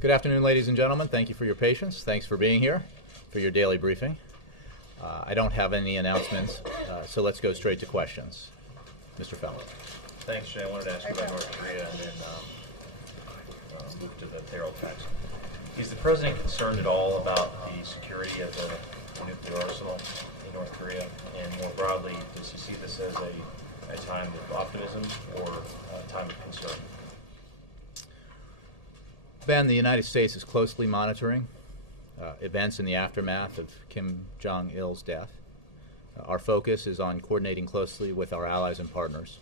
Good afternoon, ladies and gentlemen. Thank you for your patience. Thanks for being here for your daily briefing. I don't have any announcements, so let's go straight to questions. Mr. Feller. Thanks, Jay. I wanted to ask you about North Korea and then move to the payroll tax. Is the president concerned at all about the security of the nuclear arsenal in North Korea? And more broadly, does he see this as a time of optimism or a time of concern? Ben, the United States is closely monitoring events in the aftermath of Kim Jong-il's death. Our focus is on coordinating closely with our allies and partners.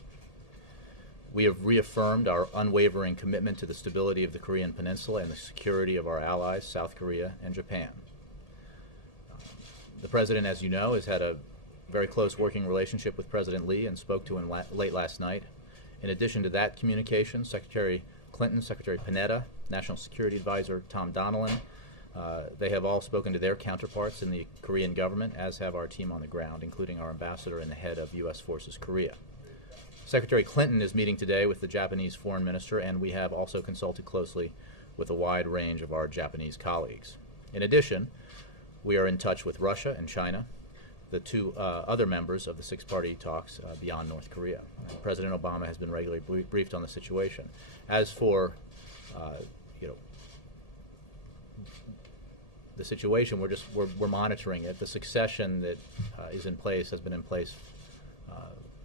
We have reaffirmed our unwavering commitment to the stability of the Korean Peninsula and the security of our allies, South Korea and Japan. The President, as you know, has had a very close working relationship with President Lee and spoke to him late last night. In addition to that communication, Secretary Clinton, Secretary Panetta, National Security Advisor Tom Donilon, they have all spoken to their counterparts in the Korean government, as have our team on the ground, including our ambassador and the head of U.S. Forces Korea. Secretary Clinton is meeting today with the Japanese foreign minister, and we have also consulted closely with a wide range of our Japanese colleagues. In addition, we are in touch with Russia and China, the two other members of the six-party talks beyond North Korea. President Obama has been regularly briefed on the situation. As for the situation, we're monitoring it. The succession that is in place has been in place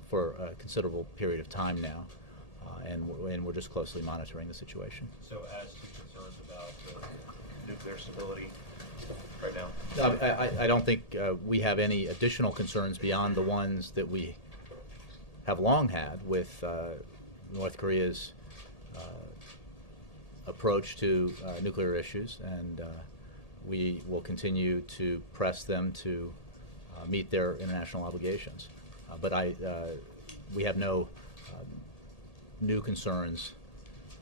for a considerable period of time now, and we're just closely monitoring the situation. So, as to concerns about nuclear stability right now? I don't think we have any additional concerns beyond the ones that we have long had with North Korea's approach to nuclear issues, and we will continue to press them to meet their international obligations. But we have no new concerns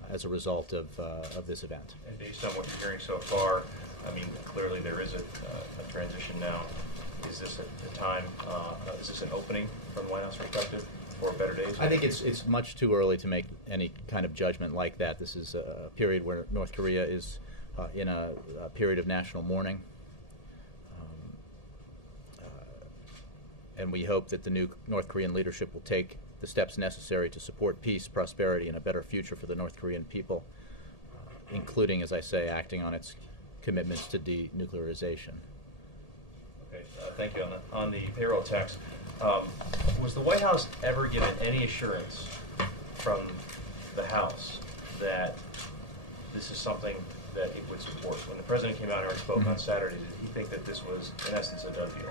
as a result of this event. And based on what you're hearing so far, I mean, clearly there is a transition now. Is this a time, is this an opening from the White House perspective for better days? I think it's much too early to make any kind of judgment like that. This is a period where North Korea is in a period of national mourning. And we hope that the new North Korean leadership will take the steps necessary to support peace, prosperity, and a better future for the North Korean people, including, as I say, acting on its commitments to denuclearization. Okay, thank you. On the payroll tax, was the White House ever given any assurance from the House that this is something that it would support? When the President came out here and spoke on Saturday, did he think that this was, in essence, a done deal?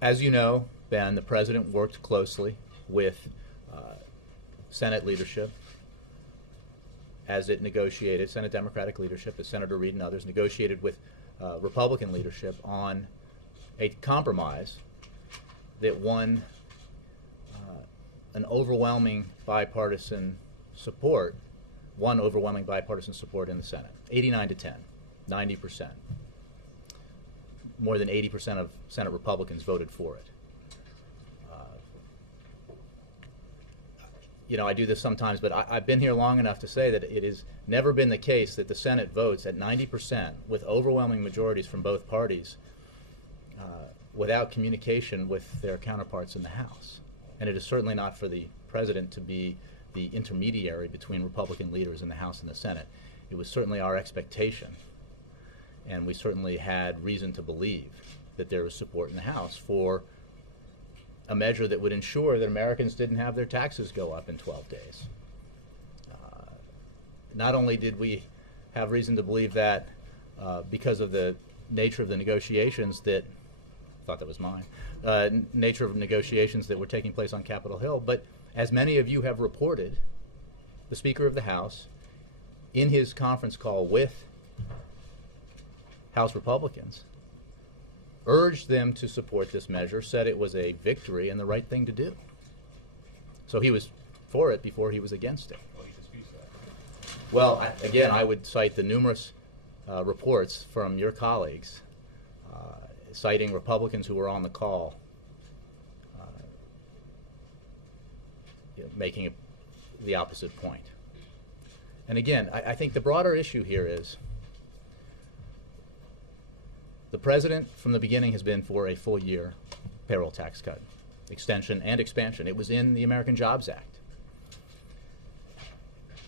As you know, Ben, the President worked closely with Senate leadership as it negotiated, Senate Democratic leadership, as Senator Reid and others negotiated with Republican leadership on a compromise that won overwhelming bipartisan support in the Senate, 89 to 10, 90%. More than 80% of Senate Republicans voted for it. I do this sometimes, but I've been here long enough to say that it has never been the case that the Senate votes at 90% with overwhelming majorities from both parties without communication with their counterparts in the House. And it is certainly not for the President to be the intermediary between Republican leaders in the House and the Senate. It was certainly our expectation, and we certainly had reason to believe that there was support in the House for a measure that would ensure that Americans didn't have their taxes go up in 12 days. Not only did we have reason to believe that because of the nature of the negotiations that, I thought that was mine, nature of negotiations that were taking place on Capitol Hill, but as many of you have reported, the Speaker of the House, in his conference call with House Republicans, urged them to support this measure, said it was a victory and the right thing to do. So he was for it before he was against it. Well, he disputes that. Well, again, I would cite the numerous reports from your colleagues citing Republicans who were on the call making the opposite point. And again, I think the broader issue here is the president from the beginning has been for a full year payroll tax cut, extension and expansion. It was in the American Jobs Act.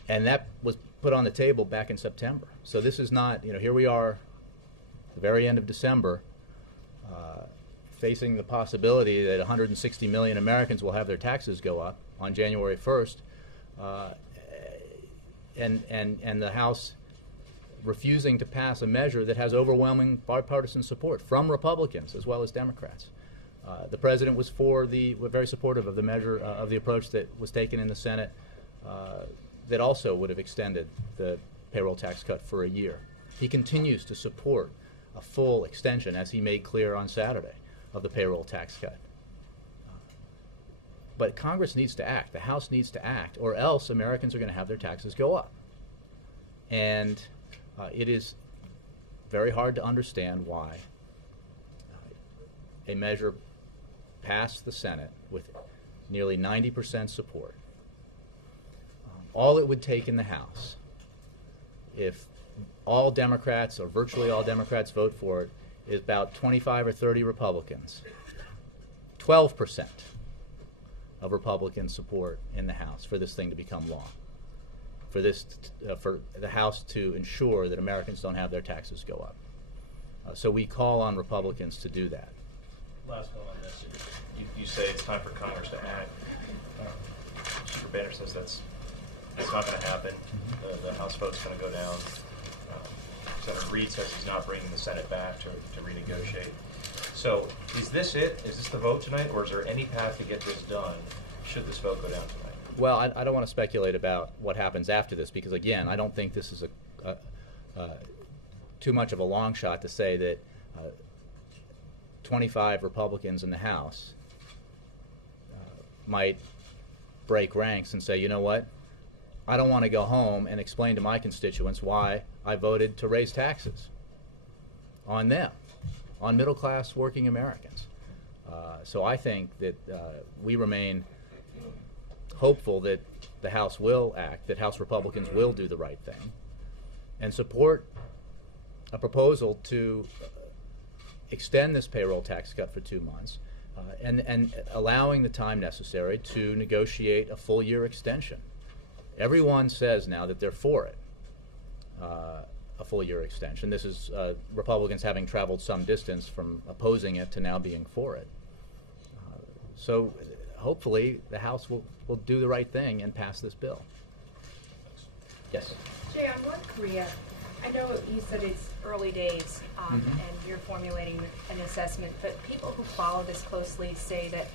And that was put on the table back in September. So this is not, here we are, the very end of December, facing the possibility that 160 million Americans will have their taxes go up on January 1st, and the House refusing to pass a measure that has overwhelming bipartisan support from Republicans as well as Democrats. The president was very supportive of the measure, of the approach that was taken in the Senate that also would have extended the payroll tax cut for a year. He continues to support a full extension, as he made clear on Saturday, of the payroll tax cut. But Congress needs to act. The House needs to act, or else Americans are going to have their taxes go up. And it is very hard to understand why a measure passed the Senate with nearly 90% support. All it would take in the House, if all Democrats or virtually all Democrats vote for it, is about 25 or 30 Republicans. 12% of Republican support in the House for this thing to become law. For the House to ensure that Americans don't have their taxes go up. So we call on Republicans to do that. Last one on this. You say it's time for Congress to act. Speaker Banner says that's not going to happen. The House vote's going to go down. Senator Reid says he's not bringing the Senate back to renegotiate. So is this it? Is this the vote tonight, or is there any path to get this done should this vote go down tonight? Well, I don't want to speculate about what happens after this, because again, I don't think this is too much of a long shot to say that 25 Republicans in the House might break ranks and say, you know what, I don't want to go home and explain to my constituents why I voted to raise taxes on them, on middle-class working Americans. So I think that we remain hopeful that the House will act, that House Republicans will do the right thing, and support a proposal to extend this payroll tax cut for 2 months, and allowing the time necessary to negotiate a full year extension. Everyone says now that they're for it, a full year extension. This is Republicans having traveled some distance from opposing it to now being for it. So hopefully the House will do the right thing and pass this bill. Yes? Jay, on North Korea, I know you said it's early days and you're formulating an assessment, but people who follow this closely say that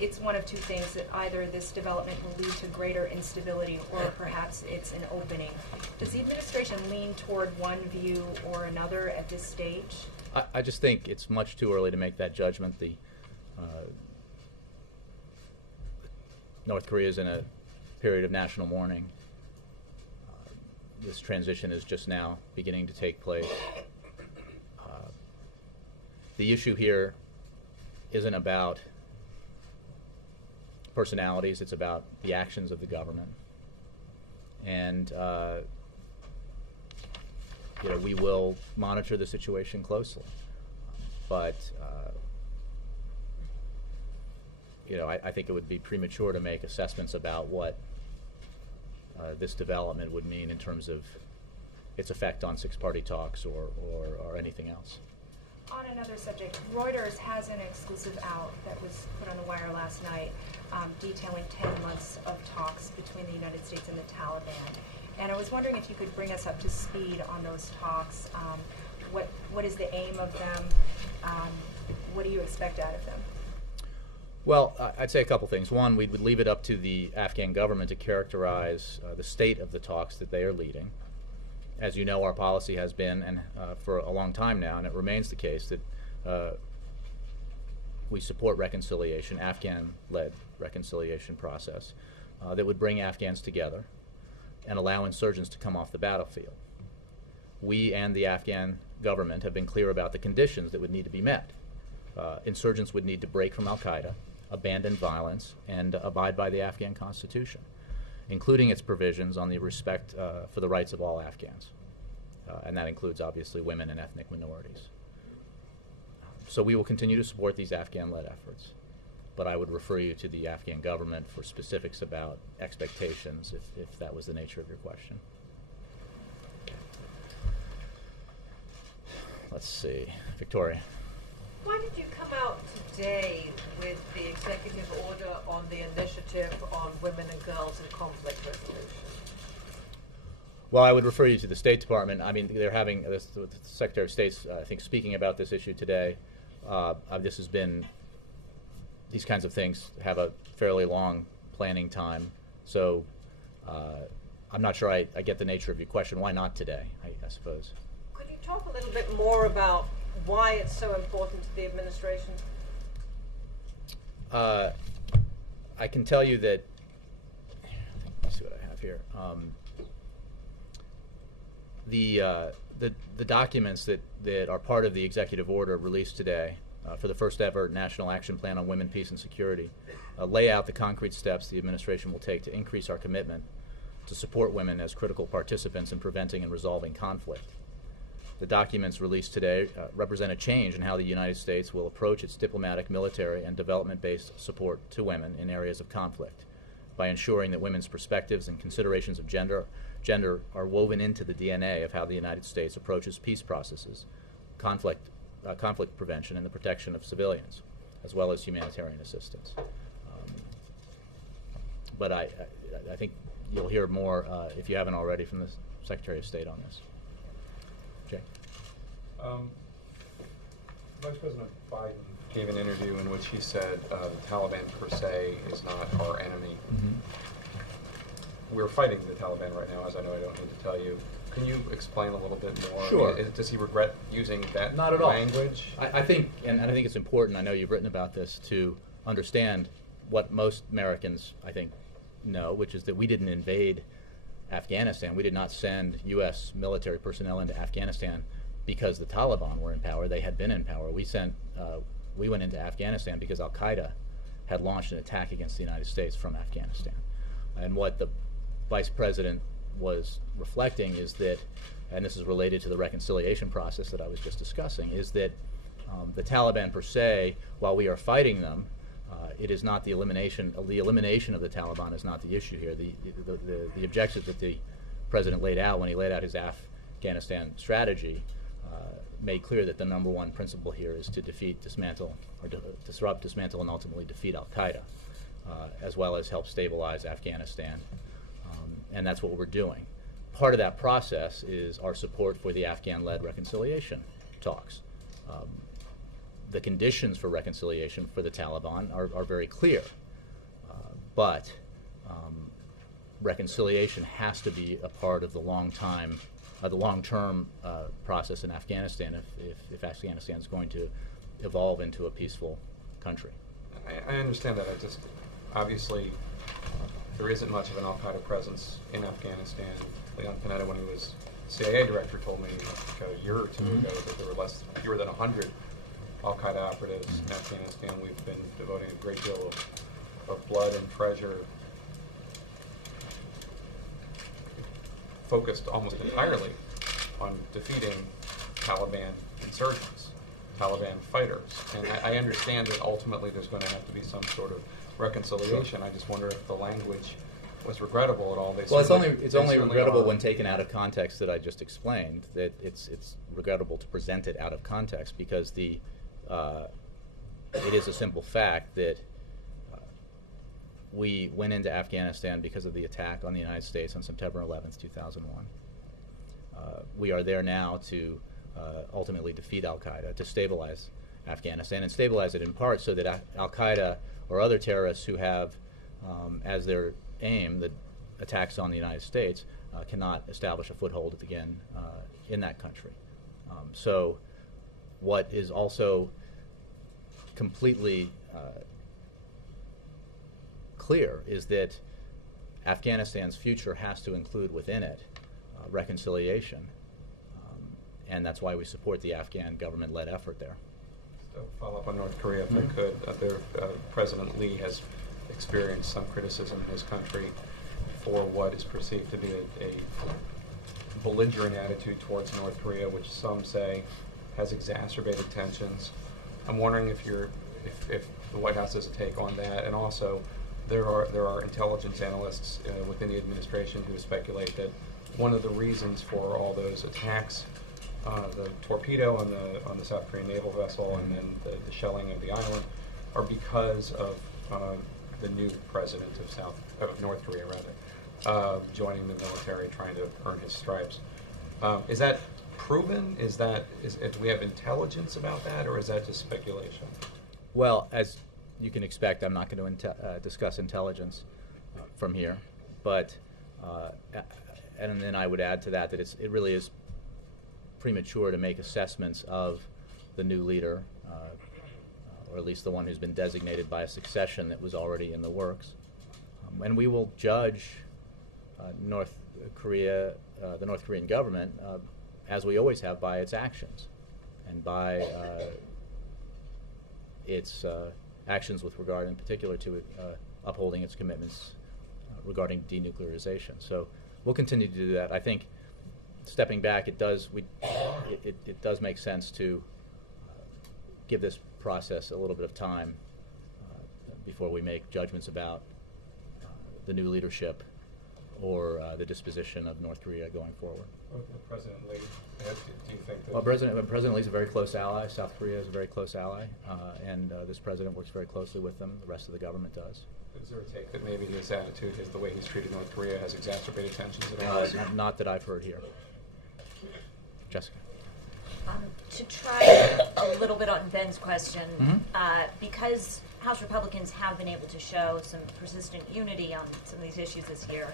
it's one of two things, that either this development will lead to greater instability or perhaps it's an opening. Does the administration lean toward one view or another at this stage? I just think it's much too early to make that judgment. North Korea is in a period of national mourning. This transition is just now beginning to take place. The issue here isn't about personalities, it's about the actions of the government. And we will monitor the situation closely. But I think it would be premature to make assessments about what this development would mean in terms of its effect on six-party talks or anything else. On another subject, Reuters has an exclusive out that was put on the wire last night detailing 10 months of talks between the United States and the Taliban. And I was wondering if you could bring us up to speed on those talks. What is the aim of them? What do you expect out of them? Well, I'd say a couple things. One, we would leave it up to the Afghan government to characterize the state of the talks that they are leading. As you know, our policy has been, and for a long time now, and it remains the case, that we support reconciliation, Afghan-led reconciliation process that would bring Afghans together and allow insurgents to come off the battlefield. We and the Afghan government have been clear about the conditions that would need to be met. Insurgents would need to break from al-Qaeda, abandon violence, and abide by the Afghan constitution. including its provisions on the respect for the rights of all Afghans. And that includes, obviously, women and ethnic minorities. So we will continue to support these Afghan-led efforts, but I would refer you to the Afghan government for specifics about expectations, if that was the nature of your question. Let's see. Victoria. Why did you come out today with the executive order on the initiative on women and girls in conflict resolution? Well, I would refer you to the State Department. I mean, they're having, the Secretary of State's, I think, speaking about this issue today. This has been, these kinds of things have a fairly long planning time. So I'm not sure I get the nature of your question. Why not today, I suppose? Could you talk a little bit more about why it's so important to the administration? I can tell you that, let's see what I have here. The documents that are part of the executive order released today for the first ever National Action Plan on Women, Peace, and Security lay out the concrete steps the administration will take to increase our commitment to support women as critical participants in preventing and resolving conflict. The documents released today represent a change in how the United States will approach its diplomatic, military, and development-based support to women in areas of conflict by ensuring that women's perspectives and considerations of gender are woven into the DNA of how the United States approaches peace processes, conflict prevention, and the protection of civilians, as well as humanitarian assistance. But I think you'll hear more, if you haven't already, from the Secretary of State on this. Jay? Vice President Biden gave an interview in which he said the Taliban per se is not our enemy. Mm-hmm. We're fighting the Taliban right now, as I know I don't need to tell you. Can you explain a little bit more? Sure. I mean, does he regret using that Not at all. language? I think, and I think it's important, I know you've written about this, to understand what most Americans, I think, know, which is that we didn't invade Afghanistan. We did not send U.S. military personnel into Afghanistan because the Taliban were in power. They had been in power. We went into Afghanistan because al-Qaeda had launched an attack against the United States from Afghanistan. And what the Vice President was reflecting is that, and this is related to the reconciliation process that I was just discussing, is that the Taliban per se, while we are fighting them, it is not the elimination of the Taliban is not the issue here. The objective that the President laid out when he laid out his Afghanistan strategy made clear that the number one principle here is to defeat, dismantle, or disrupt, dismantle, and ultimately defeat al-Qaeda, as well as help stabilize Afghanistan. And that's what we're doing. Part of that process is our support for the Afghan-led reconciliation talks. The conditions for reconciliation for the Taliban are very clear, but reconciliation has to be a part of the long-term process in Afghanistan if Afghanistan is going to evolve into a peaceful country. I understand that. I just, obviously, there isn't much of an al-Qaeda presence in Afghanistan. Leon Panetta, when he was CIA director, told me a year or two ago that there were fewer than 100 al-Qaeda operatives in Afghanistan. We've been devoting a great deal of blood and treasure, focused almost entirely on defeating Taliban insurgents, Taliban fighters. And I understand that ultimately there's going to have to be some sort of reconciliation. Sure. I just wonder if the language was regrettable at all. Well, it's only regrettable when taken out of context that I just explained. That it's regrettable to present it out of context because it is a simple fact that we went into Afghanistan because of the attack on the United States on September 11th, 2001. We are there now to ultimately defeat al-Qaeda, to stabilize Afghanistan, and stabilize it in part so that al-Qaeda or other terrorists who have as their aim the attacks on the United States cannot establish a foothold again in that country. So what is also completely clear is that Afghanistan's future has to include within it reconciliation, and that's why we support the Afghan government-led effort there. So follow up on North Korea, if I could. President Lee has experienced some criticism in his country for what is perceived to be a belligerent attitude towards North Korea, which some say has exacerbated tensions. I'm wondering if the White House has a take on that, and also there are intelligence analysts within the administration who speculate that one of the reasons for all those attacks, the torpedo on the South Korean naval vessel, and then the shelling of the island, are because of the new president of North Korea, joining the military, trying to earn his stripes. Is that proven? Do we have intelligence about that, or is that just speculation? Well, as you can expect, I'm not going to discuss intelligence from here, but and then I would add to that it really is premature to make assessments of the new leader, or at least the one who's been designated by a succession that was already in the works. And we will judge North Korea, the North Korean government, as we always have, by its actions and by its actions with regard in particular to upholding its commitments regarding denuclearization. So we'll continue to do that. I think, stepping back, it does make sense to give this process a little bit of time before we make judgments about the new leadership or the disposition of North Korea going forward. President Lee, do you think that? Well, President Lee is a very close ally. South Korea is a very close ally, and this president works very closely with them. The rest of the government does. Is there a take that maybe his attitude, the way he's treated North Korea, has exacerbated tensions at all? Not that I've heard here. Jessica. To try a little bit on Ben's question, because House Republicans have been able to show some persistent unity on some of these issues this year,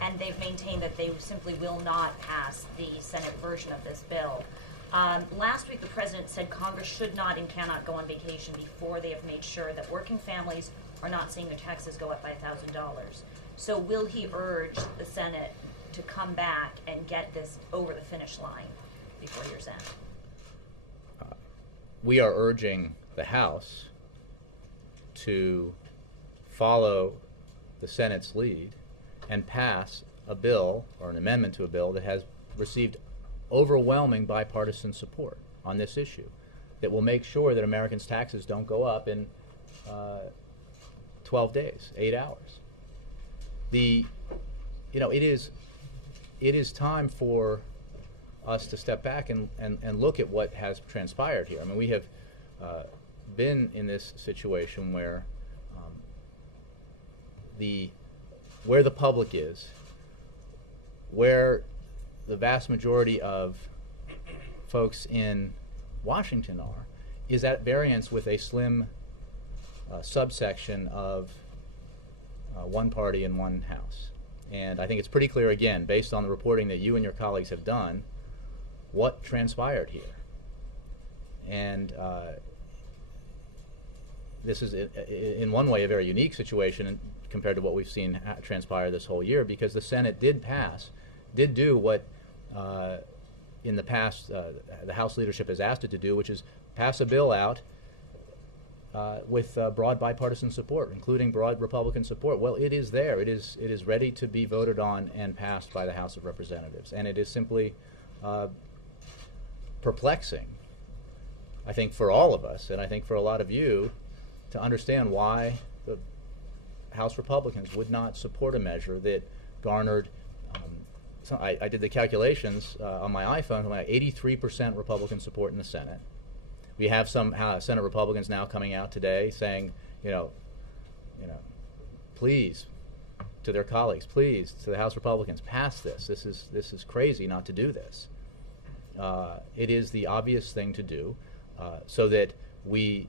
and they've maintained that they simply will not pass the Senate version of this bill. Last week, the president said Congress should not and cannot go on vacation before they have made sure that working families are not seeing their taxes go up by $1,000. So will he urge the Senate to come back and get this over the finish line before year's end? We are urging the House to follow the Senate's lead and pass a bill or an amendment to a bill that has received overwhelming bipartisan support on this issue, that will make sure that Americans' taxes don't go up in 12 days, 8 hours. It is time for us to step back and look at what has transpired here. I mean, we have been in this situation where where the public is, where the vast majority of folks in Washington are, is at variance with a slim subsection of one party in one house. And I think it's pretty clear, again, based on the reporting that you and your colleagues have done, what transpired here. And this is, in one way, a very unique situation compared to what we've seen transpire this whole year, because the Senate did do what in the past the House leadership has asked it to do, which is pass a bill out with broad bipartisan support, including broad Republican support. Well, it is there. It is ready to be voted on and passed by the House of Representatives. And it is simply perplexing, I think, for all of us, and I think for a lot of you, to understand why the House Republicans would not support a measure that garnered, I did the calculations on my iPhone, 83% Republican support in the Senate. We have some Senate Republicans now coming out today saying, please, to their colleagues, please, to the House Republicans, pass this. This is crazy not to do this. It is the obvious thing to do so that we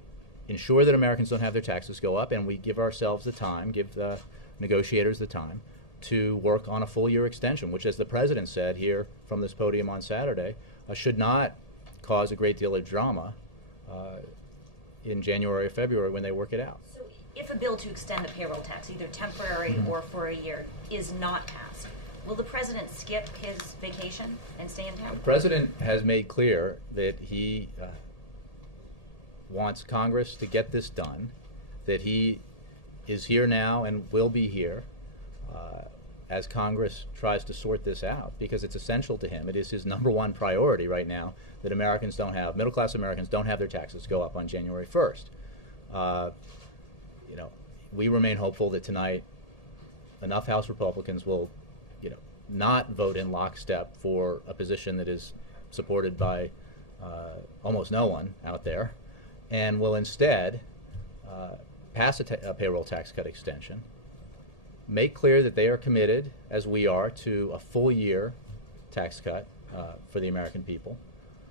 ensure that Americans don't have their taxes go up, and we give ourselves the time, give the negotiators the time to work on a full year extension, which, as the President said here from this podium on Saturday, should not cause a great deal of drama in January or February when they work it out. So if a bill to extend the payroll tax, either temporary or for a year, is not passed, will the President skip his vacation and stay in town? The President has made clear that he wants Congress to get this done, that he is here now and will be here as Congress tries to sort this out, because it's essential to him. It is his number one priority right now that middle-class Americans don't have their taxes go up on January 1st. We remain hopeful that tonight enough House Republicans will, not vote in lockstep for a position that is supported by almost no one out there, and will instead pass a payroll tax cut extension, make clear that they are committed, as we are, to a full year tax cut for the American people,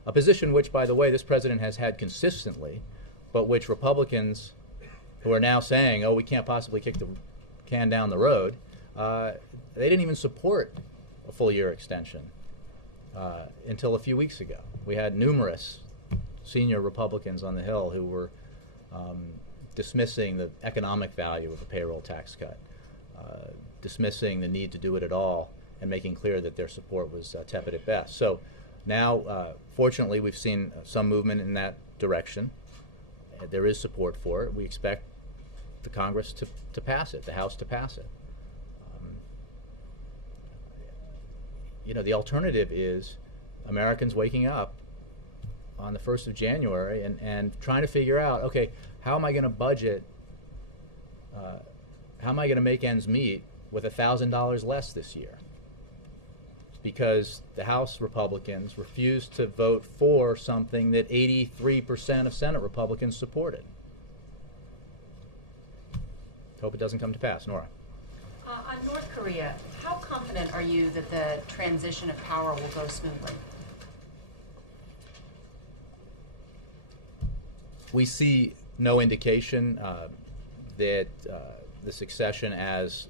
a position which, by the way, this president has had consistently, but which Republicans who are now saying, oh, we can't possibly kick the can down the road, they didn't even support a full year extension until a few weeks ago. We had numerous senior Republicans on the Hill who were dismissing the economic value of a payroll tax cut, dismissing the need to do it at all, and making clear that their support was tepid at best. So now, fortunately, we've seen some movement in that direction. There is support for it. We expect the Congress to pass it, the House to pass it. The alternative is Americans waking up on the 1st of January and trying to figure out, okay, how am I going to budget, how am I going to make ends meet with $1,000 less this year? Because the House Republicans refused to vote for something that 83% of Senate Republicans supported. Hope it doesn't come to pass. Nora. On North Korea, how confident are you that the transition of power will go smoothly? We see no indication that the succession as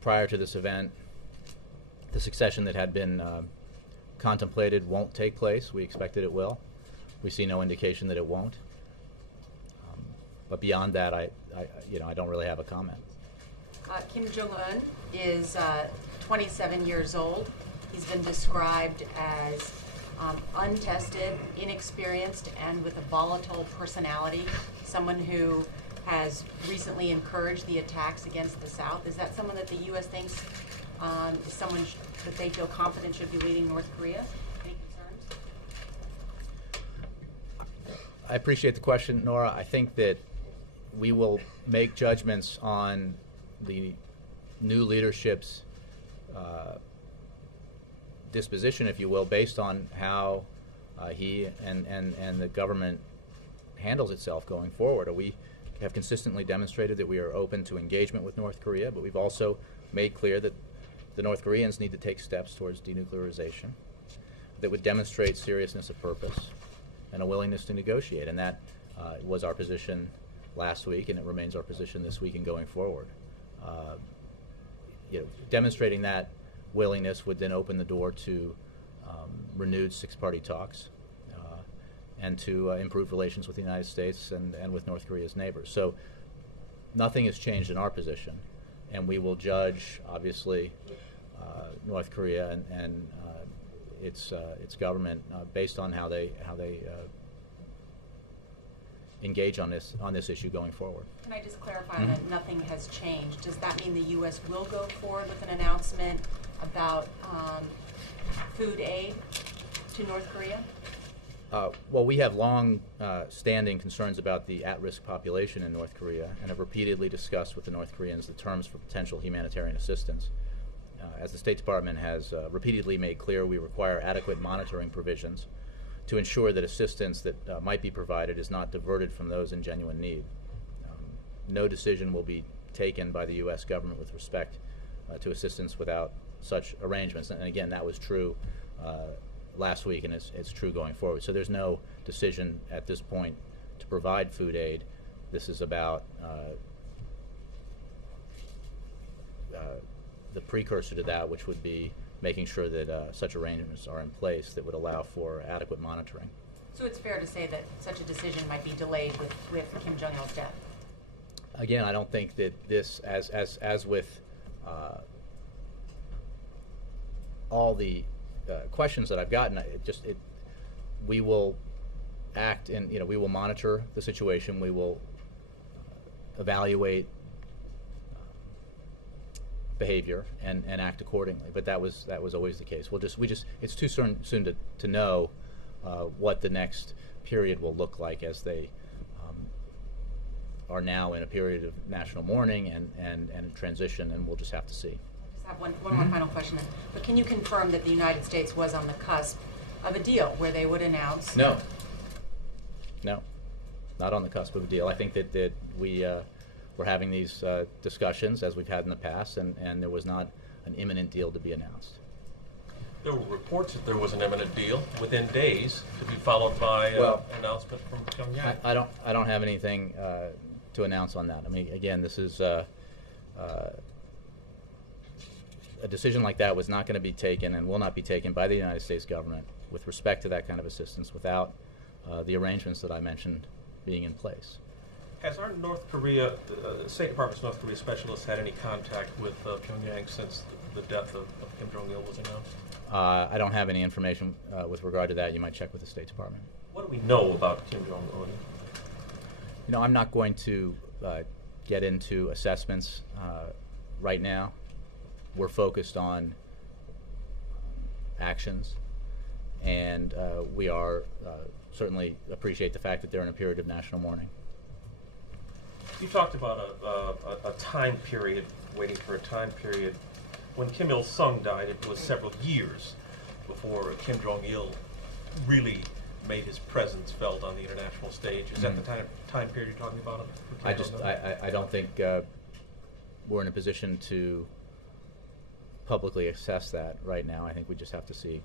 prior to this event, the succession that had been contemplated won't take place. We expected it will. We see no indication that it won't. But beyond that, I don't really have a comment. Kim Jong-un is 27 years old. He's been described as untested, inexperienced, and with a volatile personality, someone who has recently encouraged the attacks against the South. Is that someone that the U.S. thinks is someone that they feel confident should be leading North Korea? Any concerns? I appreciate the question, Nora. I think that we will make judgments on the new leadership's disposition, if you will, based on how he and the government handles itself going forward. We have consistently demonstrated that we are open to engagement with North Korea, but we've also made clear that the North Koreans need to take steps towards denuclearization that would demonstrate seriousness of purpose and a willingness to negotiate. And that was our position last week, and it remains our position this week and going forward. Demonstrating that willingness would then open the door to renewed six-party talks and to improve relations with the United States and with North Korea's neighbors. So nothing has changed in our position, and we will judge, obviously, North Korea and its government based on how they engage on this issue going forward. Can I just clarify that nothing has changed? Does that mean the U.S. will go forward with an announcement about food aid to North Korea? Well, we have long-standing concerns about the at-risk population in North Korea and have repeatedly discussed with the North Koreans the terms for potential humanitarian assistance. As the State Department has repeatedly made clear, we require adequate monitoring provisions to ensure that assistance that might be provided is not diverted from those in genuine need. No decision will be taken by the U.S. government with respect to assistance without such arrangements. And again, that was true last week, and it's true going forward. So there's no decision at this point to provide food aid. This is about the precursor to that, which would be making sure that such arrangements are in place that would allow for adequate monitoring. So it's fair to say that such a decision might be delayed with Kim Jong-il's death? Again, I don't think that this, as with all the questions that I've gotten, we will act and we will monitor the situation. We will evaluate behavior and act accordingly. But that was always the case. It's too soon to know what the next period will look like, as they are now in a period of national mourning and transition, and we'll just have to see. I just have one more final question. But can you confirm that the United States was on the cusp of a deal where they would announce? No, not on the cusp of a deal. I think that we're having these discussions, as we've had in the past, and there was not an imminent deal to be announced. There were reports that there was an imminent deal within days, to be followed by an announcement from Pyongyang. I don't have anything to announce on that. I mean, again, this is a decision like that was not going to be taken and will not be taken by the United States government with respect to that kind of assistance without the arrangements that I mentioned being in place. Has our North Korea, State Department's North Korea specialist had any contact with Pyongyang since the death of Kim Jong-il was announced? I don't have any information with regard to that. You might check with the State Department. What do we know about Kim Jong-un? You know, I'm not going to get into assessments right now. We're focused on actions, and we are certainly appreciate the fact that they're in a period of national mourning. You talked about a time period, waiting for a time period. When Kim Il-sung died, it was several years before Kim Jong-il really made his presence felt on the international stage. Is that the time period you're talking about? I don't think we're in a position to publicly assess that right now. I think we just have to see.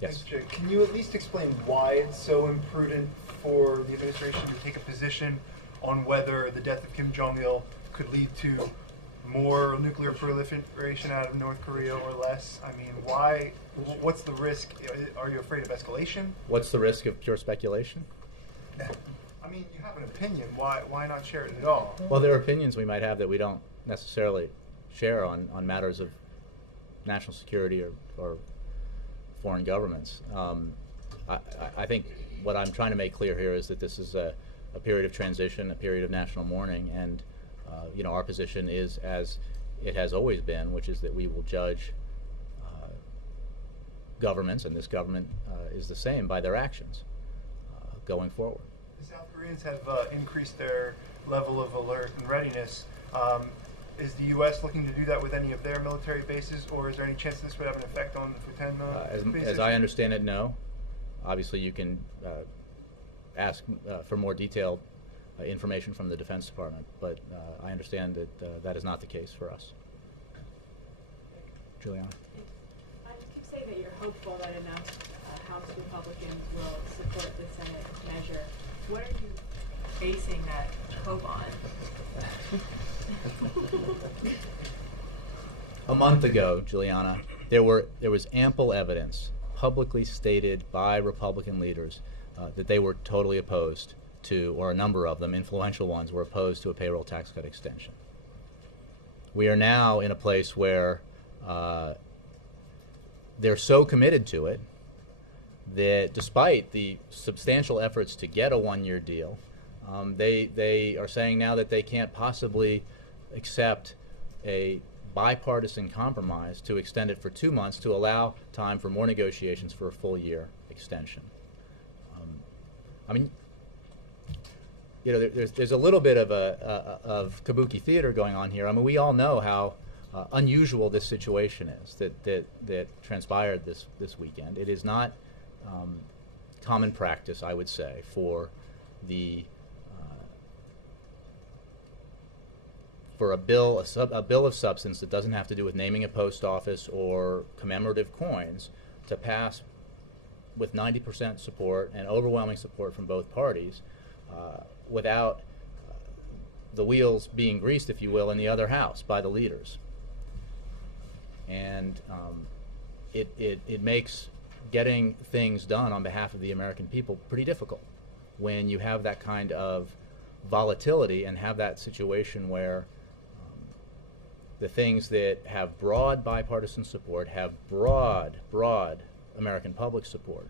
Yes. Thanks, Jay. Can you at least explain why it's so imprudent for the administration to take a position on whether the death of Kim Jong-il could lead to more nuclear proliferation out of North Korea or less? I mean, why? What's the risk? Are you afraid of escalation? What's the risk of pure speculation? I mean, you have an opinion. Why not share it at all? Well, there are opinions we might have that we don't necessarily share on matters of national security or foreign governments. I think what I'm trying to make clear here is that this is a period of transition, a period of national mourning, and our position is, as it has always been, which is that we will judge governments, and this government is the same, by their actions going forward. The South Koreans have increased their level of alert and readiness. Is the U.S. looking to do that with any of their military bases, or is there any chance this would have an effect on the Futen bases? As I understand it, no. Obviously, you can ask for more detailed information from the Defense Department, but I understand that that is not the case for us. Juliana? You keep saying that you're hopeful that enough House Republicans will support the Senate measure. What are you basing that hope on? A month ago, Juliana, there was ample evidence publicly stated by Republican leaders that they were totally opposed to, or a number of them, influential ones, were opposed to a payroll tax cut extension. We are now in a place where they're so committed to it that despite the substantial efforts to get a one-year deal, they are saying now that they can't possibly accept a bipartisan compromise to extend it for 2 months to allow time for more negotiations for a full year extension. I mean, there's a little bit of kabuki theater going on here. I mean, we all know how unusual this situation is that transpired this weekend. It is not common practice, I would say, for a bill of substance that doesn't have to do with naming a post office or commemorative coins to pass with 90% support and overwhelming support from both parties without the wheels being greased, if you will, in the other house by the leaders. And it makes getting things done on behalf of the American people pretty difficult when you have that kind of volatility and have that situation where the things that have broad bipartisan support, have broad American public support,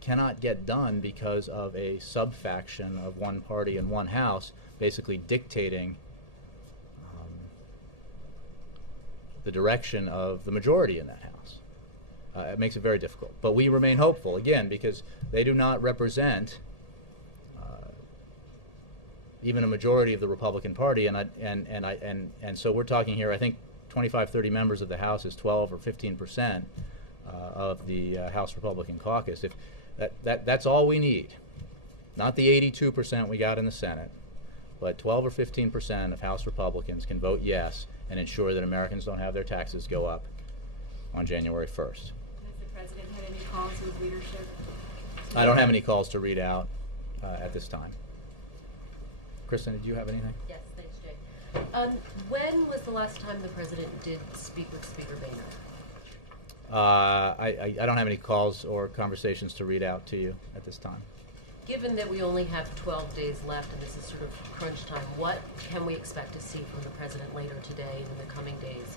cannot get done because of a sub-faction of one party in one house basically dictating the direction of the majority in that House. It makes it very difficult. But we remain hopeful, again, because they do not represent even a majority of the Republican Party, and so we're talking here, I think 25, 30 members of the House is 12 or 15% of the House Republican caucus. If that's all we need, not the 82% we got in the Senate, but 12 or 15% of House Republicans can vote yes and ensure that Americans don't have their taxes go up on January 1st. Has the president had any calls with leadership? I don't have any calls to read out at this time. Kristen, did you have anything? Yes, thanks, Jay. When was the last time the president did speak with Speaker Boehner? I don't have any calls or conversations to read out to you at this time. Given that we only have 12 days left and this is sort of crunch time, what can we expect to see from the president later today and in the coming days?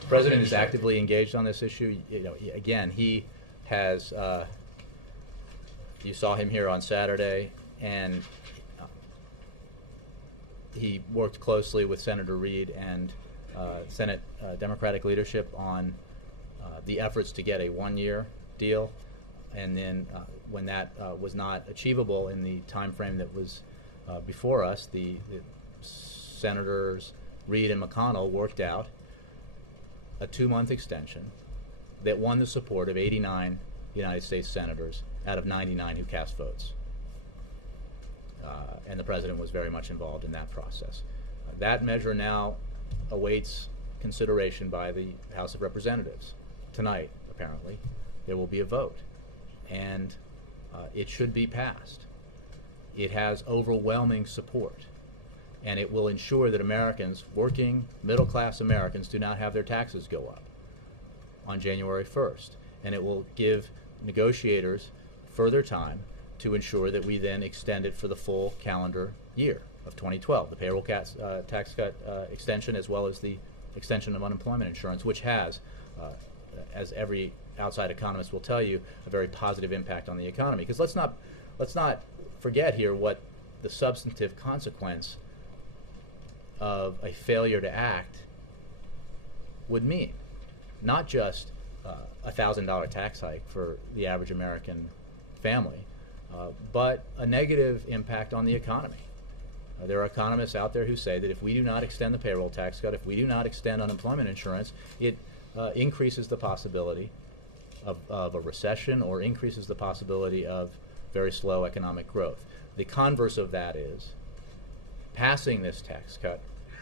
The president is actively engaged on this issue. You know, again, he has. You saw him here on Saturday, and he worked closely with Senator Reid and Senate Democratic leadership on the efforts to get a one-year deal, and then when that was not achievable in the time frame that was before us, the Senators Reid and McConnell worked out a 2-month extension that won the support of 89 United States senators out of 99 who cast votes. And the president was very much involved in that process. That measure now awaits consideration by the House of Representatives. Tonight, apparently, there will be a vote, and it should be passed. It has overwhelming support, and it will ensure that Americans, working middle-class Americans, do not have their taxes go up on January 1st. And it will give negotiators further time to ensure that we then extend it for the full calendar year of 2012, the payroll tax cut extension, as well as the extension of unemployment insurance, which has, as every outside economist will tell you, a very positive impact on the economy. Because let's not forget here what the substantive consequence of a failure to act would mean. Not just a $1,000 tax hike for the average American family, but a negative impact on the economy. There are economists out there who say that if we do not extend the payroll tax cut, if we do not extend unemployment insurance, it increases the possibility of a recession, or increases the possibility of very slow economic growth. The converse of that is passing this tax cut,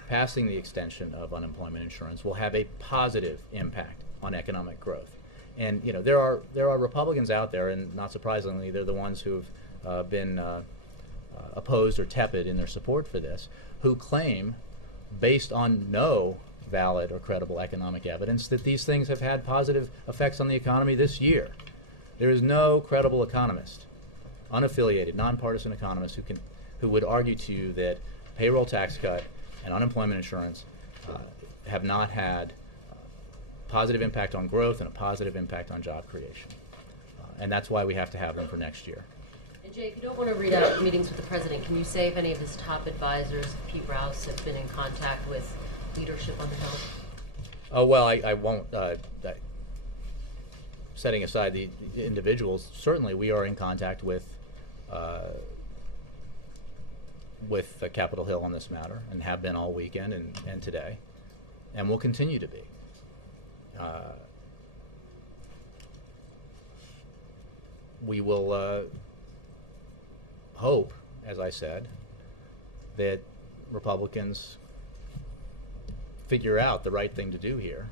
passing the extension of unemployment insurance, will have a positive impact on economic growth. And you know, there are Republicans out there, and not surprisingly, they're the ones who've been opposed or tepid in their support for this, who claim, based on no valid or credible economic evidence, that these things have had positive effects on the economy this year. There is no credible economist, unaffiliated, nonpartisan economist, who would argue to you that payroll tax cut and unemployment insurance have not had positive impact on growth and a positive impact on job creation. And that's why we have to have them for next year. And Jay, if you don't want to read out meetings with the president, can you say if any of his top advisors, Pete Rouse, have been in contact with leadership on the Hill? Oh, well, I won't, setting aside the individuals, certainly we are in contact with Capitol Hill on this matter, and have been all weekend and today, and will continue to be. We will hope, as I said, that Republicans figure out the right thing to do here,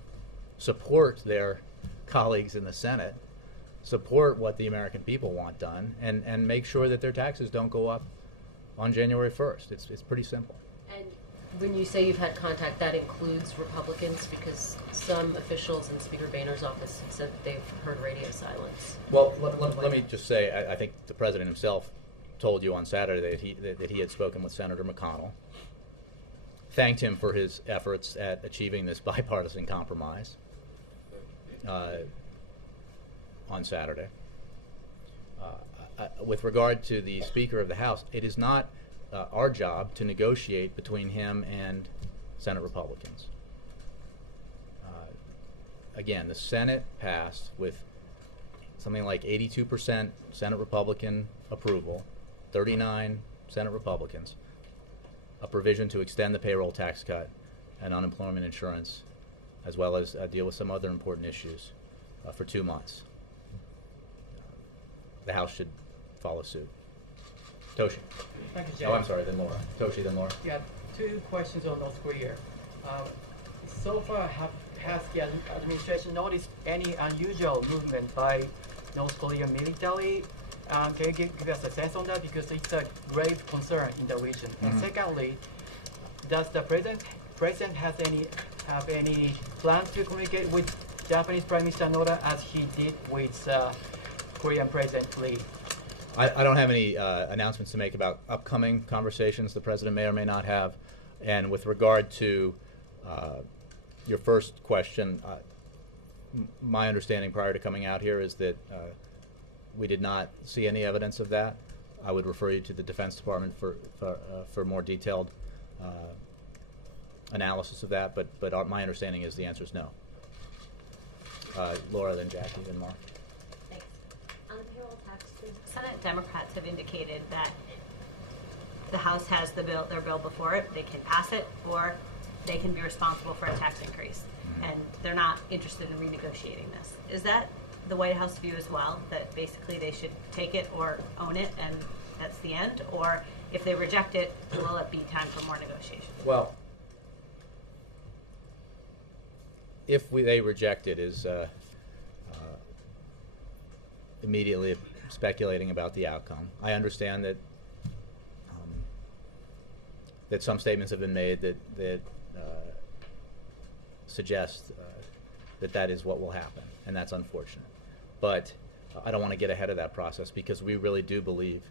support their colleagues in the Senate, support what the American people want done, and make sure that their taxes don't go up on January 1st. It's pretty simple. And when you say you've had contact, that includes Republicans, because some officials in Speaker Boehner's office have said that they've heard radio silence. Well, let me just say, I think the president himself told you on Saturday that he had spoken with Senator McConnell, thanked him for his efforts at achieving this bipartisan compromise on Saturday. With regard to the Speaker of the House, it is not our job to negotiate between him and Senate Republicans. again, the Senate passed with something like 82% Senate Republican approval, 39 Senate Republicans, a provision to extend the payroll tax cut and unemployment insurance, as well as deal with some other important issues for 2 months. The House should follow suit. Toshi. Thank you, Jay. Oh, I'm sorry, then Laura. Toshi, then Laura. Yeah, two questions on North Korea. So far, has the administration noticed any unusual movement by North Korean military? Can you give us a sense on that? Because it's a grave concern in the region. Mm-hmm. And secondly, does the president have any plans to communicate with Japanese Prime Minister Noda as he did with Korean President Lee? I don't have any announcements to make about upcoming conversations the president may or may not have. And with regard to your first question, my understanding prior to coming out here is that we did not see any evidence of that. I would refer you to the Defense Department for more detailed analysis of that, but my understanding is the answer is no. Laura, then Jackie, then Mark. Thanks. On the payroll tax, the Senate Democrats have indicated that the House has their bill before it. They can pass it, or they can be responsible for a tax increase. And they're not interested in renegotiating this. Is that the White House view as well, that basically they should take it or own it and that's the end? Or if they reject it, will it be time for more negotiation? Well, if they reject it is immediately speculating about the outcome. I understand that that some statements have been made that suggest that is what will happen, and that's unfortunate. But I don't want to get ahead of that process because we really do believe,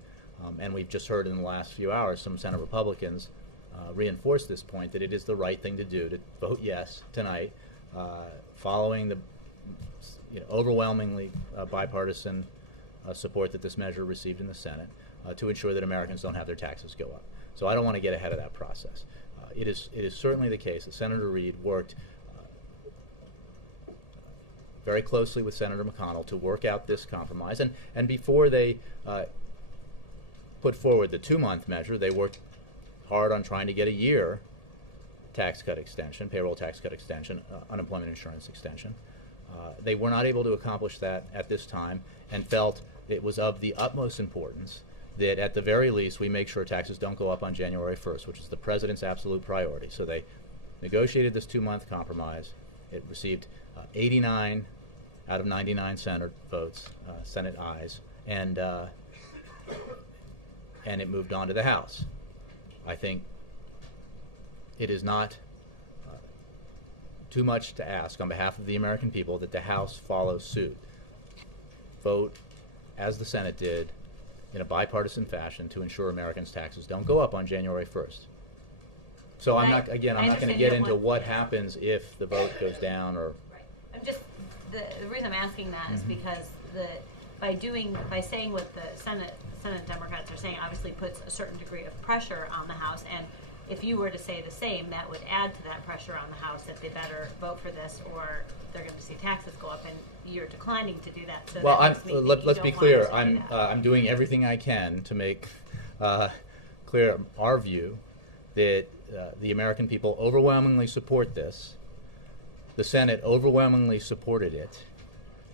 and we've just heard in the last few hours some Senate Republicans reinforce this point, that it is the right thing to do to vote yes tonight, following the overwhelmingly bipartisan support that this measure received in the Senate, to ensure that Americans don't have their taxes go up. So I don't want to get ahead of that process. It is certainly the case that Senator Reid worked very closely with Senator McConnell to work out this compromise. And before they put forward the 2-month measure, they worked hard on trying to get a year tax cut extension, payroll tax cut extension, unemployment insurance extension. They were not able to accomplish that at this time and felt it was of the utmost importance that at the very least we make sure taxes don't go up on January 1st, which is the president's absolute priority. So they negotiated this 2-month compromise. It received 89 out of 99 Senate votes, Senate ayes, and it moved on to the House. I think it is not too much to ask on behalf of the American people that the House follow suit. Vote as the Senate did in a bipartisan fashion to ensure Americans' taxes don't go up on January 1st. So I'm not going to get into what happens if the vote goes down or. Right. I'm just the reason I'm asking that is because by saying what the Senate Democrats are saying obviously puts a certain degree of pressure on the House, and if you were to say the same, that would add to that pressure on the House that they better vote for this or they're going to see taxes go up, and you're declining to do that. So well, that makes me think let's you be don't want clear. us to do that. I'm doing everything I can to make clear our view that the American people overwhelmingly support this. The Senate overwhelmingly supported it.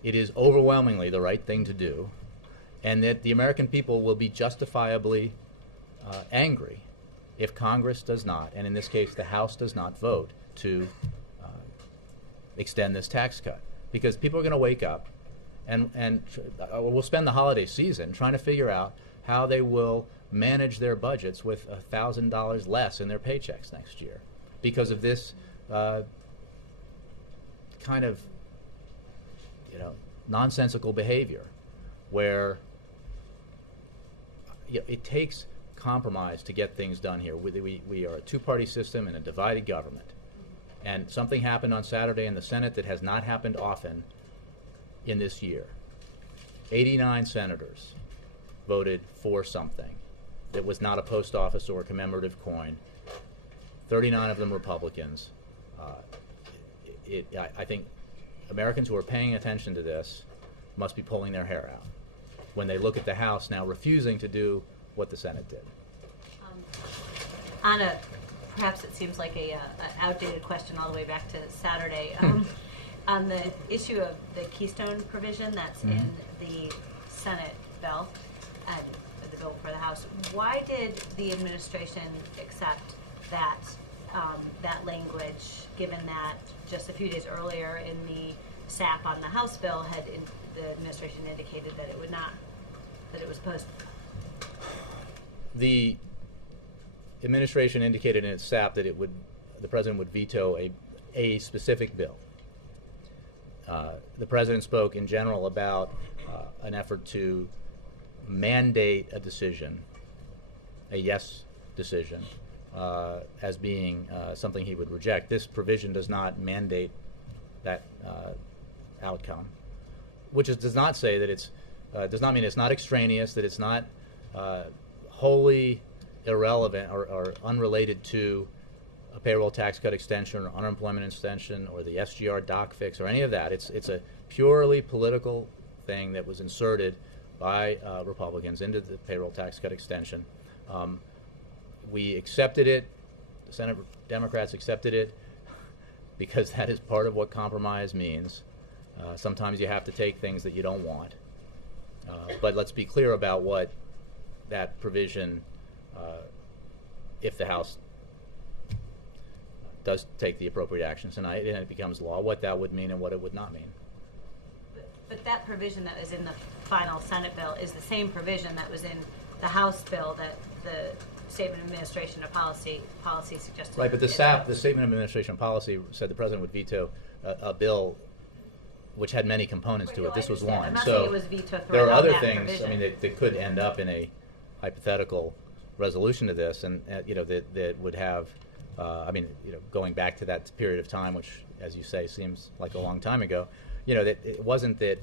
It is overwhelmingly the right thing to do, and that the American people will be justifiably angry if Congress does not, and in this case the House does not vote to extend this tax cut. Because people are going to wake up and we'll spend the holiday season trying to figure out how they will manage their budgets with $1,000 less in their paychecks next year because of this kind of nonsensical behavior where it takes compromise to get things done here. We are a two-party system and a divided government. And something happened on Saturday in the Senate that has not happened often in this year. 89 senators voted for something that was not a post office or a commemorative coin. 39 of them Republicans. I think Americans who are paying attention to this must be pulling their hair out when they look at the House now refusing to do what the Senate did. Anna, perhaps it seems like a outdated question all the way back to Saturday. On the issue of the Keystone provision that's in the Senate bill, and the bill for the House, why did the administration accept that that language, given that just a few days earlier in the SAP on the House bill the administration indicated that it would not, that it was opposed? The administration indicated in its SAP that the president would veto a specific bill. The president spoke in general about an effort to mandate a decision, a yes decision, as being something he would reject. This provision does not mandate that outcome, which does not say that does not mean it's not extraneous, that it's not wholly irrelevant or unrelated to a payroll tax cut extension or unemployment extension or the SGR doc fix or any of that. It's a purely political thing that was inserted by Republicans into the payroll tax cut extension. We accepted it. The Senate Democrats accepted it because that is part of what compromise means. Sometimes you have to take things that you don't want. But let's be clear about what that provision, if the House does take the appropriate actions tonight and it becomes law, what that would mean and what it would not mean. But that provision that was in the final Senate bill is the same provision that was in the House bill that the Statement of Administration of Policy suggested. Right, but the SAP, the Statement of Administration of Policy, said the president would veto a bill which had many components to it. This was one. I'm not So saying it was veto there are thrown on other that things. provision. I mean, that could end up in a hypothetical resolution to this, and that would have. Going back to that period of time, which, as you say, seems like a long time ago, that it wasn't that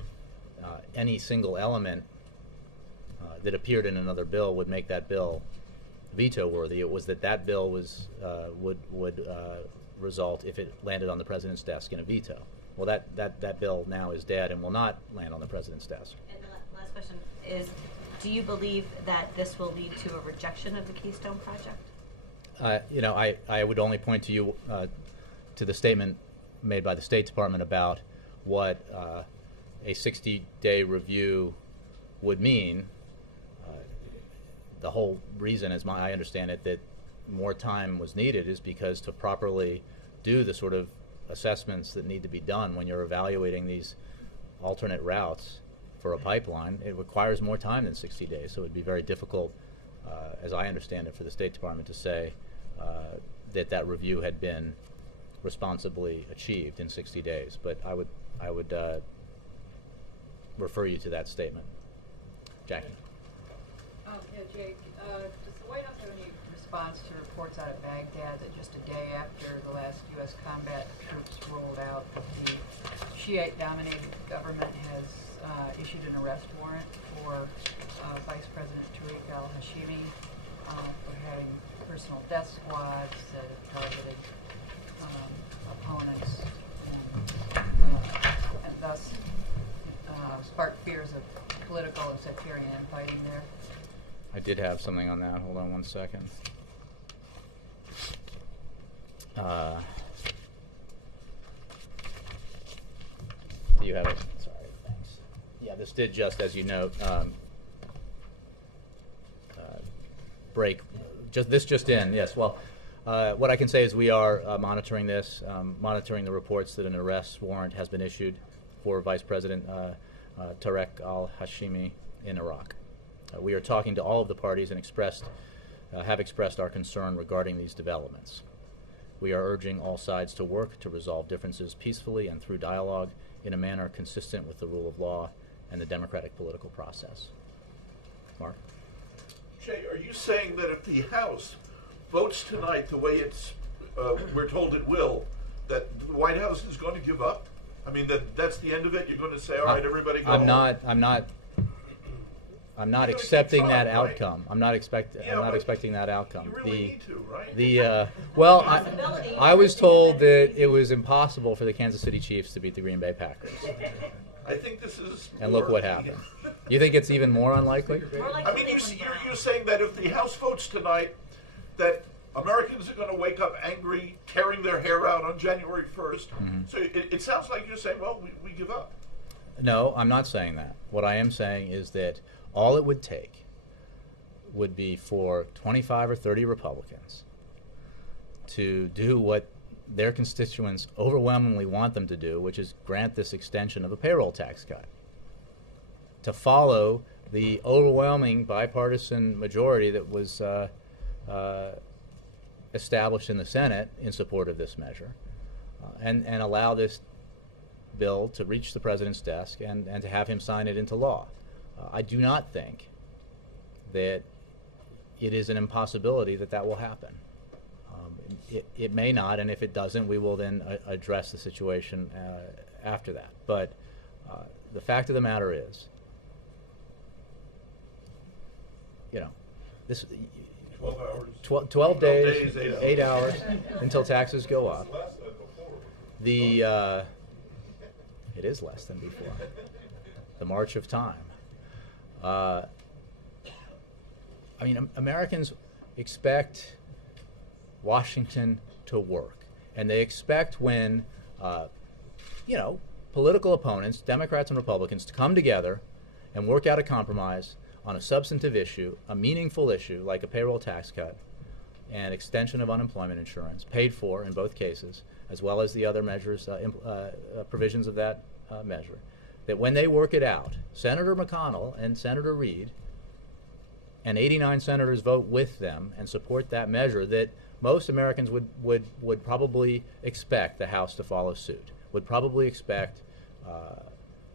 any single element that appeared in another bill would make that bill veto worthy. It was that bill was would result, if it landed on the president's desk, in a veto. Well, that bill now is dead and will not land on the president's desk. And the last question is, do you believe that this will lead to a rejection of the Keystone Project? I would only point to you to the statement made by the State Department about what a 60-day review would mean. The whole reason, as I understand it, that more time was needed is because to properly do the sort of assessments that need to be done when you're evaluating these alternate routes for a pipeline, it requires more time than 60 days. So it would be very difficult, as I understand it, for the State Department to say that review had been responsibly achieved in 60 days. But I would refer you to that statement. Jackie. Jake, does the White House have any response to reports out of Baghdad that just a day after the last U.S. combat troops rolled out, the Shiite-dominated government has issued an arrest warrant for Vice President Tariq al-Hashimi for having personal death squads that have targeted opponents and thus sparked fears of political and sectarian infighting there? I did have something on that. Hold on one second. Do you have it? Sorry, thanks. Yeah, this did just, as you note, break. This just in. Yes. Well, what I can say is we are monitoring this, monitoring the reports that an arrest warrant has been issued for Vice President Tariq al-Hashimi in Iraq. We are talking to all of the parties and have expressed our concern regarding these developments. We are urging all sides to work to resolve differences peacefully and through dialogue in a manner consistent with the rule of law and the democratic political process. Mark? Jay, are you saying that if the House votes tonight the way we're told it will, that the White House is going to give up? I mean, that's the end of it? You're going to say, all right, everybody go home? I'm not You're gonna accepting keep that trying, right? outcome. I'm not expecting but that outcome. You really need to, right? Well, Possibility. I was told that it was impossible for the Kansas City Chiefs to beat the Green Bay Packers, I think this is. and look what happened. You think it's even more unlikely? More like I mean, Cleveland you're Browns. saying that if the House votes tonight, that Americans are going to wake up angry, tearing their hair out on January 1st. So it sounds like you're saying, well, we give up. No, I'm not saying that. What I am saying is that all it would take would be for 25 or 30 Republicans to do what their constituents overwhelmingly want them to do, which is grant this extension of a payroll tax cut, to follow the overwhelming bipartisan majority that was established in the Senate in support of this measure, and allow this bill to reach the president's desk and to have him sign it into law. I do not think that it is an impossibility that will happen. It may not, and if it doesn't, we will then address the situation after that. But the fact of the matter is, this 12 hours. 12 days, 8 hours. 8 hours until taxes go up. It is less than before. The march of time. Americans expect Washington to work, and they expect when, political opponents, Democrats and Republicans, to come together and work out a compromise on a substantive issue, a meaningful issue like a payroll tax cut and extension of unemployment insurance, paid for in both cases, as well as the other measures, provisions of that measure, that when they work it out, Senator McConnell and Senator Reid and 89 senators vote with them and support that measure, that most Americans would probably expect the House to follow suit, would probably expect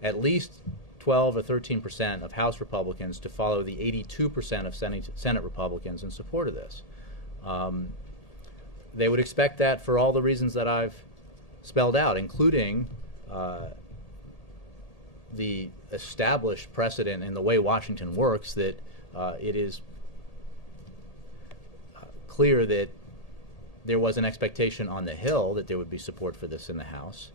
at least 12 or 13% of House Republicans to follow the 82% of Senate Republicans in support of this. They would expect that for all the reasons that I've spelled out, including the established precedent in the way Washington works, that it is clear that there was an expectation on the Hill that there would be support for this in the House.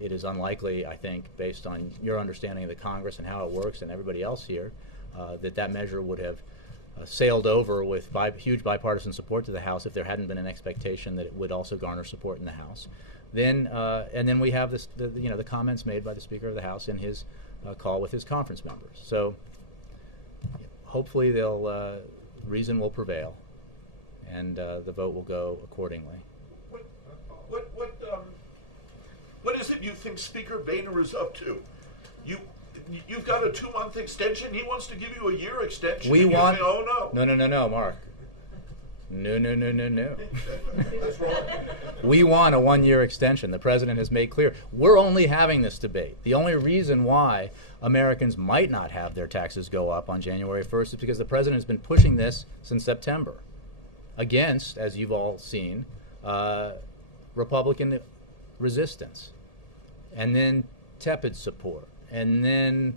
It is unlikely, I think, based on your understanding of the Congress and how it works and everybody else here, that measure would have sailed over with huge bipartisan support to the House if there hadn't been an expectation that it would also garner support in the House. And then we have the comments made by the Speaker of the House in his call with his conference members. So hopefully reason will prevail, and the vote will go accordingly. What is it you think Speaker Boehner is up to? You've got a 2-month extension. He wants to give you a year extension. We and want. You say, oh no. No, Mark. No. What's wrong? We want a 1-year extension. The president has made clear we're only having this debate. The only reason why Americans might not have their taxes go up on January 1st is because the president has been pushing this since September against, as you've all seen, Republican resistance, and then tepid support, and then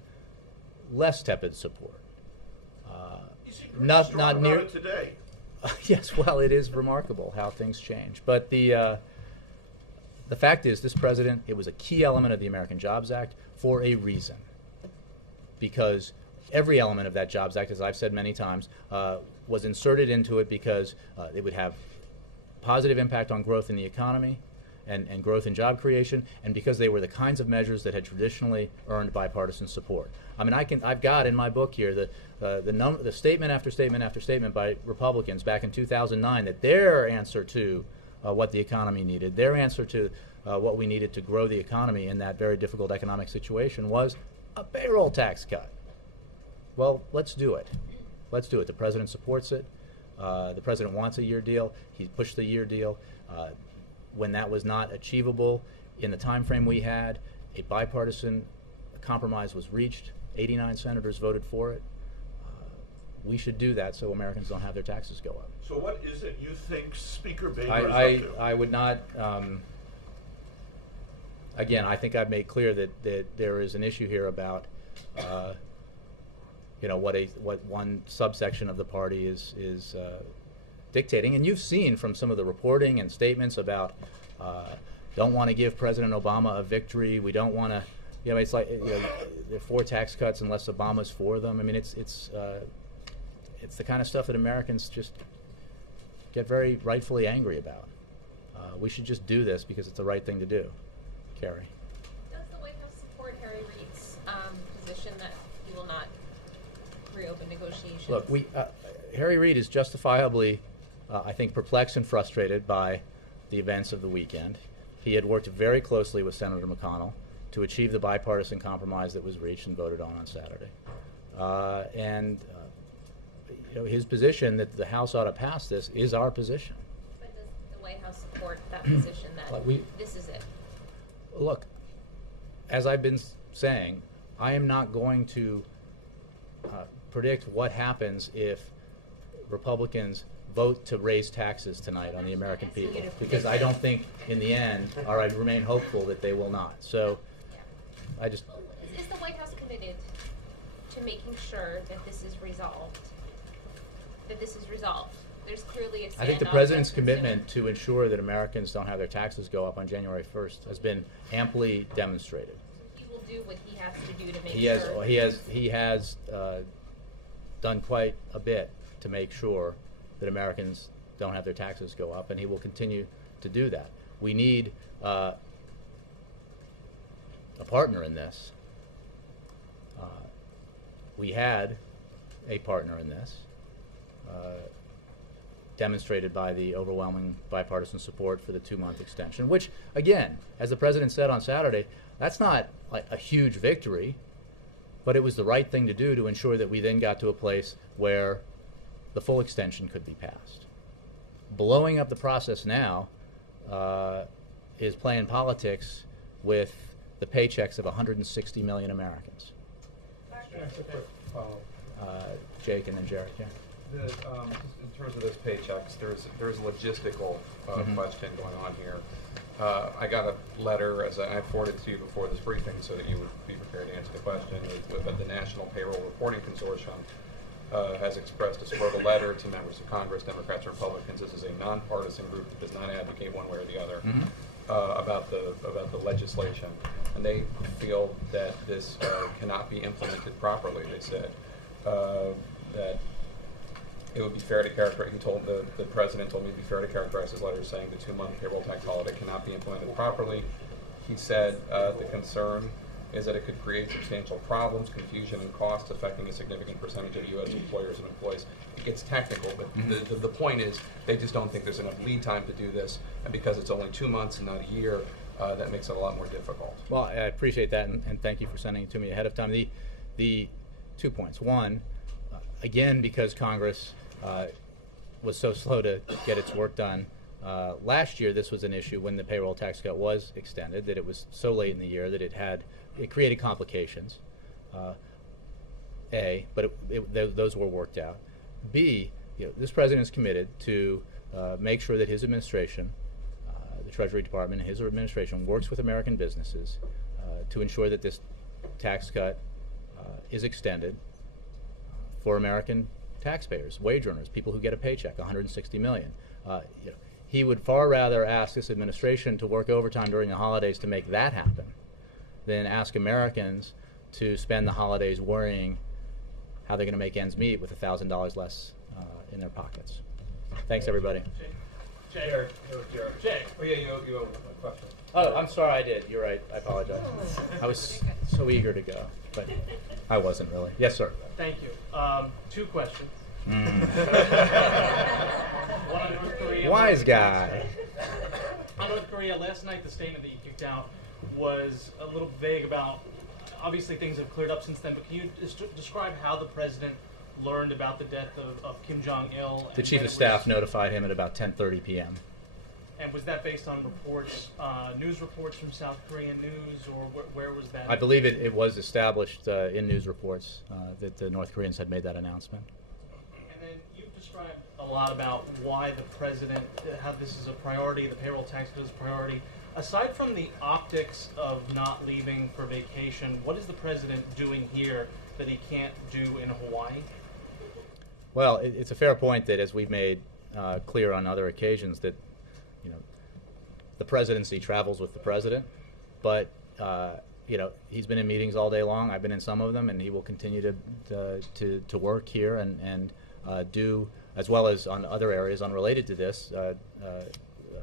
less tepid support. You seem very Not strong near about it today. Yes, well, it is remarkable how things change. But the fact is, this president, it was a key element of the American Jobs Act for a reason. Because every element of that Jobs Act, as I've said many times, was inserted into it because it would have positive impact on growth in the economy and growth in job creation, and because they were the kinds of measures that had traditionally earned bipartisan support. I mean, I've got in my book here the statement after statement after statement by Republicans back in 2009 that their answer to what the economy needed, their answer to what we needed to grow the economy in that very difficult economic situation was a payroll tax cut. Well, let's do it. Let's do it. The president supports it. The president wants a year deal. He pushed the year deal. When that was not achievable in the time frame we had, a bipartisan compromise was reached. 89 senators voted for it. We should do that so Americans don't have their taxes go up. So what is it you think Speaker Boehner is up to? I would not. Again, I think I've made clear that there is an issue here about what one subsection of the party is dictating. And you've seen from some of the reporting and statements about don't want to give President Obama a victory. We don't want to, it's like they're for tax cuts unless Obama's for them. I mean, it's the kind of stuff that Americans just get very rightfully angry about. We should just do this because it's the right thing to do. Carrie. Does the White House support Harry Reid's position that he will not reopen negotiations? Look, Harry Reid is justifiably, I think, perplexed and frustrated by the events of the weekend. He had worked very closely with Senator McConnell to achieve the bipartisan compromise that was reached and voted on Saturday. His position that the House ought to pass this is our position. But does the White House support that position that this is it? Look, as I've been saying, I am not going to predict what happens if Republicans vote to raise taxes tonight on the American people, because I don't think in the end, or I remain hopeful that they will not. So I just... Is the White House committed to making sure that this is resolved? There's clearly a standoff. I think the President's commitment to ensure that Americans don't have their taxes go up on January 1st has been amply demonstrated. He will do what he has to do to make sure. He has done quite a bit to make sure that Americans don't have their taxes go up, and he will continue to do that. We need a partner in this. We had a partner in this, demonstrated by the overwhelming bipartisan support for the 2-month extension, which, again, as the President said on Saturday, that's not like a huge victory, but it was the right thing to do to ensure that we then got to a place where the full extension could be passed. Blowing up the process now is playing politics with the paychecks of 160 million Americans. Jake and then Jared. Yeah. Just in terms of those paychecks, there's a logistical question going on here. I got a letter, as I forwarded to you before this briefing, so that you would be prepared to answer the question. But the National Payroll Reporting Consortium has expressed a support of a letter to members of Congress, Democrats and Republicans. This is a nonpartisan group that does not advocate one way or the other about the legislation, and they feel that this cannot be implemented properly. They said that it would be fair to characterize. The President told me it would be fair to characterize his letter saying the 2-month payroll tax holiday cannot be implemented properly. He said the concern is that it could create substantial problems, confusion, and costs affecting a significant percentage of U.S. employers and employees. It gets technical, but the point is they just don't think there's enough lead time to do this, and because it's only 2 months and not a year, that makes it a lot more difficult. Well, I appreciate that, and thank you for sending it to me ahead of time. The 2 points. One, again, because Congress was so slow to get its work done, last year this was an issue when the payroll tax cut was extended, that it was so late in the year that it created complications. But those were worked out. B, this President is committed to make sure that his administration, the Treasury Department, his administration works with American businesses to ensure that this tax cut is extended for American taxpayers, wage earners, people who get a paycheck, 160 million. He would far rather ask this administration to work overtime during the holidays to make that happen than ask Americans to spend the holidays worrying how they're going to make ends meet with $1,000 less in their pockets. Thanks, everybody. Jay. Oh yeah, you have a question. Oh, I'm sorry, I did. You're right. I apologize. I was so eager to go, but I wasn't really. Yes, sir. Thank you. 2 questions. One on North Korea. Wise guy. On North Korea, last night the statement that you kicked out was a little vague about, obviously things have cleared up since then, but can you describe how the President learned about the death of Kim Jong-il? The Chief of Staff notified him at about 10:30 p.m. And was that based on reports, news reports from South Korean news, or where was that? I believe it was established in news reports that the North Koreans had made that announcement. And then you've described a lot about why the President, how this is a priority, the payroll tax cut is a priority. Aside from the optics of not leaving for vacation, what is the president doing here that he can't do in Hawaii? Well, it's a fair point that, as we've made clear on other occasions, that the presidency travels with the president, but he's been in meetings all day long. I've been in some of them, and he will continue to work here and do, as well as on other areas unrelated to this,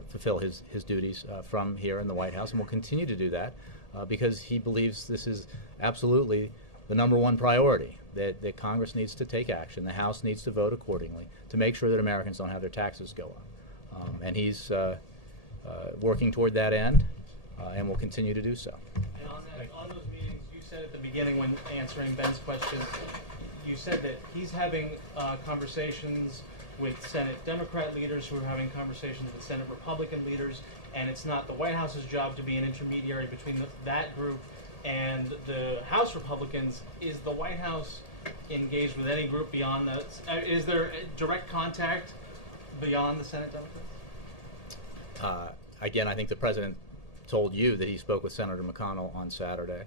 fulfill his duties from here in the White House, and will continue to do that because he believes this is absolutely the number one priority, that Congress needs to take action, the House needs to vote accordingly to make sure that Americans don't have their taxes go up. And he's working toward that end and will continue to do so. And on those meetings, you said at the beginning when answering Ben's question, you said that he's having conversations with Senate Democrat leaders who are having conversations with Senate Republican leaders, and it's not the White House's job to be an intermediary between that group and the House Republicans. Is the White House engaged with any group beyond that? Is there direct contact beyond the Senate Democrats? Again, I think the president told you that he spoke with Senator McConnell on Saturday.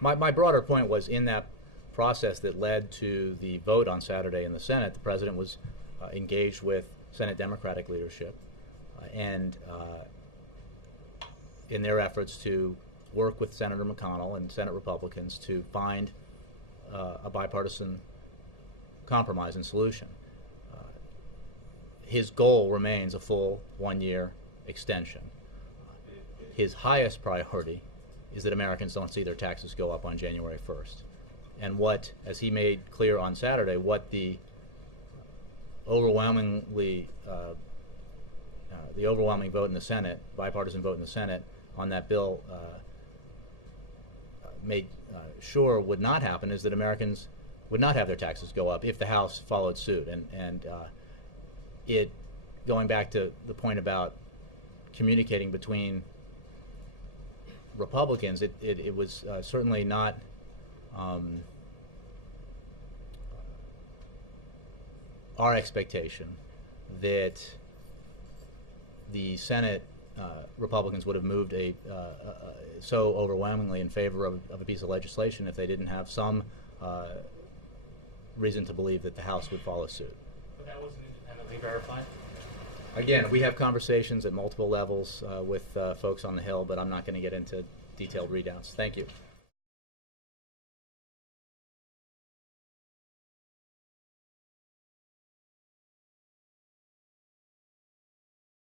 My broader point was, in that process that led to the vote on Saturday in the Senate, the president was engaged with Senate Democratic leadership and in their efforts to work with Senator McConnell and Senate Republicans to find a bipartisan compromise and solution. His goal remains a full 1-year extension. His highest priority is that Americans don't see their taxes go up on January 1st. And what, as he made clear on Saturday, what the overwhelming vote in the Senate, bipartisan vote in the Senate on that bill made sure would not happen, is that Americans would not have their taxes go up if the House followed suit. And it, going back to the point about communicating between Republicans, it was certainly not our expectation that the Senate Republicans would have moved so overwhelmingly in favor of a piece of legislation if they didn't have some reason to believe that the House would follow suit. But that wasn't independently verified? Again, we have conversations at multiple levels with folks on the Hill, but I'm not going to get into detailed readouts. Thank you.